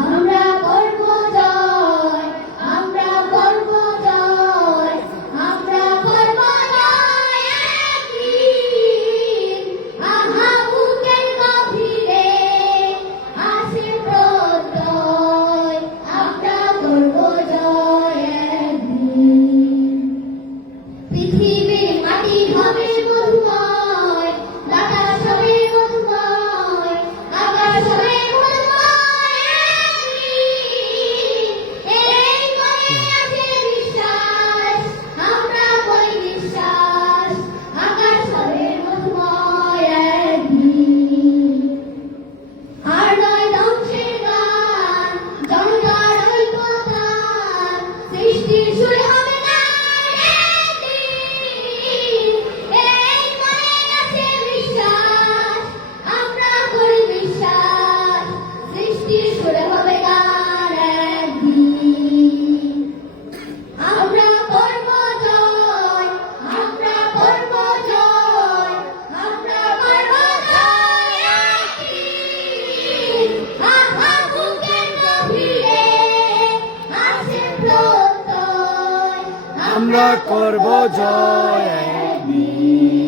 আমরা করব জয়, আমরা করব জয়, আমরা করব জয় একদিন। আহা বুকের গভীরে আসে প্রত্যয়, আমরা করব জয় একদিন। পৃথিবীর মাটি হবে মধুময়, বাতাস হবে মধুময়, আকাশ হবে মধুময় একদিন। এই মনে আছে বিশ্বাস, আমরা করি বিশ্বাস, আকাশ হবে মধুময় একদিন। আর নয় ধ্বংসের গান, জনতার ঐক্যতান, সৃষ্টির সুরে হবে গান একদিন। এই মনে আছে বিশ্বাস, আমরা করি বিশ্বাস, সৃষ্টির সুরে হবে গান একদিন। আমরা করব জয়, আমরা করব জয়, আমরা করব জয় একদিন। আহা বুকের গভীরে আসে প্রত্যয়, আমরা করব জয় একদিন।